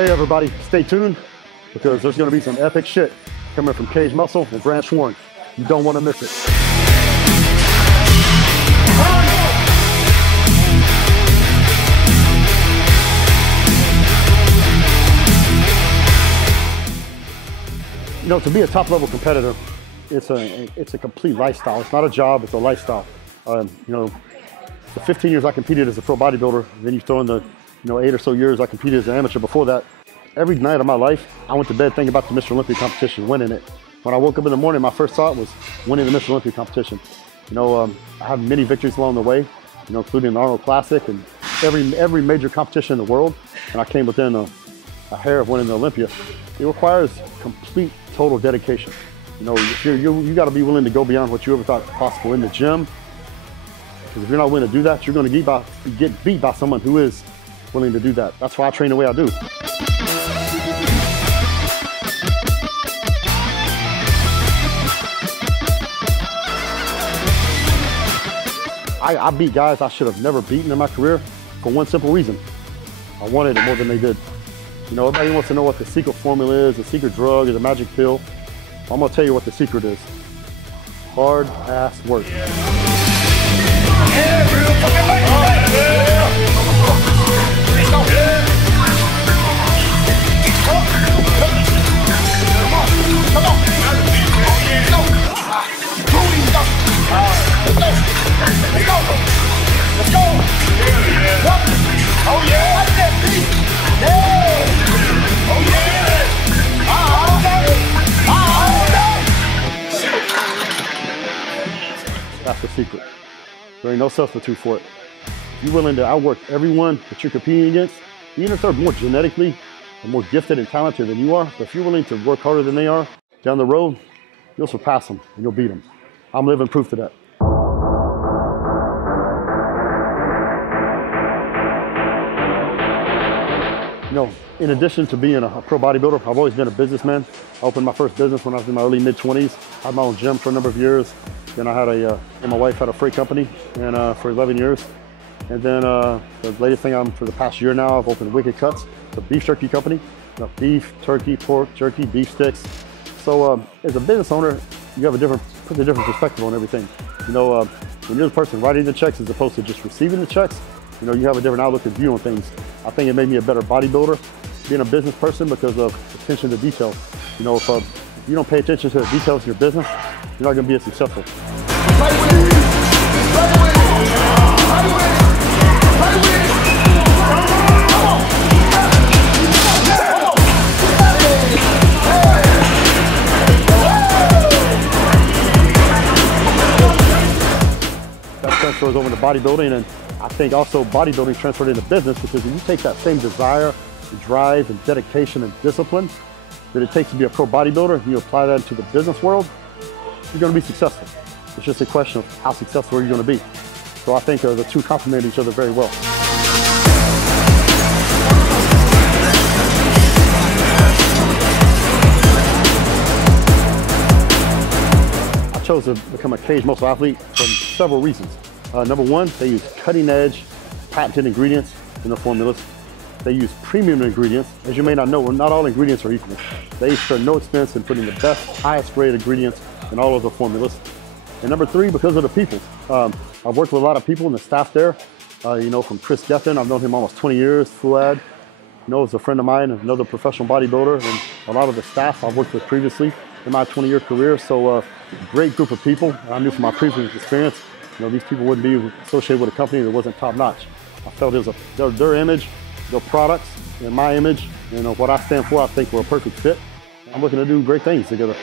Hey everybody, stay tuned because there's going to be some epic shit coming from Kaged Muscle and Branch Warren. You don't want to miss it. You know, to be a top-level competitor, it's a complete lifestyle. It's not a job, it's a lifestyle. You know, the 15 years I competed as a pro bodybuilder, then you throw in the 8 or so years I competed as an amateur before that. Every night of my life, I went to bed thinking about the Mr. Olympia competition, winning it. When I woke up in the morning, my first thought was winning the Mr. Olympia competition. You know, I had many victories along the way, you know, including the Arnold Classic and every major competition in the world. And I came within a hair of winning the Olympia. It requires complete, total dedication. You know, you got to be willing to go beyond what you ever thought possible in the gym. Because if you're not willing to do that, you're going to get beat by someone who is willing to do that. That's why I train the way I do. I beat guys I should have never beaten in my career for one simple reason. I wanted it more than they did. You know, everybody wants to know what the secret formula is, the secret drug, or the magic pill. I'm gonna tell you what the secret is. Hard ass work. Let's go! Oh yeah! That's that beat! Yeah! Oh yeah! That's the secret. There ain't no substitute for it. If you're willing to outwork everyone that you're competing against, even if they're more genetically and more gifted and talented than you are, but if you're willing to work harder than they are, down the road, you'll surpass them and you'll beat them. I'm living proof to that. You know, in addition to being a pro bodybuilder, I've always been a businessman. I opened my first business when I was in my early mid-20s. I had my own gym for a number of years. Then I had and my wife had a freight company and for 11 years. And then the latest thing for the past year now, I've opened Wicked Cuts, it's a beef jerky company. You know, beef, turkey, pork, jerky, beef sticks. So as a business owner, you have a different perspective on everything. You know, when you're the person writing the checks as opposed to just receiving the checks, you know, you have a different outlook and view on things. I think it made me a better bodybuilder, being a business person because of attention to detail. You know, if you don't pay attention to the details of your business, you're not going to be as successful. That transfers over to bodybuilding, and I think also bodybuilding transferred into business because if you take that same desire, and drive, and dedication and discipline that it takes to be a pro bodybuilder, and you apply that into the business world, you're going to be successful. It's just a question of how successful are you going to be. So I think the two complement each other very well. I chose to become a Kaged Muscle athlete for several reasons. Number one, they use cutting-edge, patented ingredients in their formulas. They use premium ingredients. As you may not know, not all ingredients are equal. They spare no expense in putting the best, highest grade ingredients in all of the formulas. And number three, because of the people. I've worked with a lot of people in the staff there. You know, from Kris Gethin, I've known him almost 20 years. Fuad, you know, is a friend of mine, another professional bodybuilder, and a lot of the staff I've worked with previously in my 20-year career. So great group of people. I knew from my previous experience, you know, these people wouldn't be associated with a company that wasn't top-notch. I felt it was their image, their products, and my image, and what I stand for, I think we're a perfect fit. I'm looking to do great things together.